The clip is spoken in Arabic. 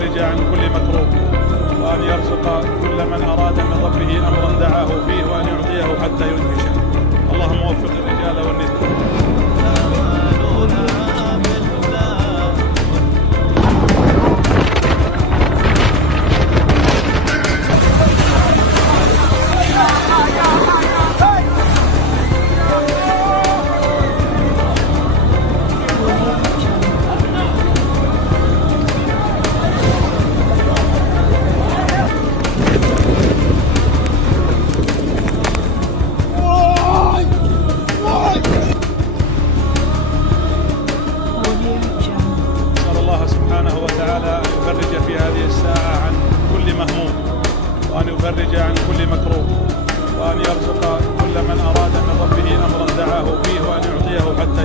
يفرج عن كل مكروه، وأن يرزق كل من أراد من ربه أمرا دعاه فيه، وأن يعطيه حتى يدهشه. اللهم وفق الرجال والنساء. سبحانه وتعالى أن يفرج في هذه الساعة عن كل مهموم، وأن يفرج عن كل مكروه، وأن يرزق كل من أراد من ربه أمرا دعاه فيه، وأن يعطيه حتى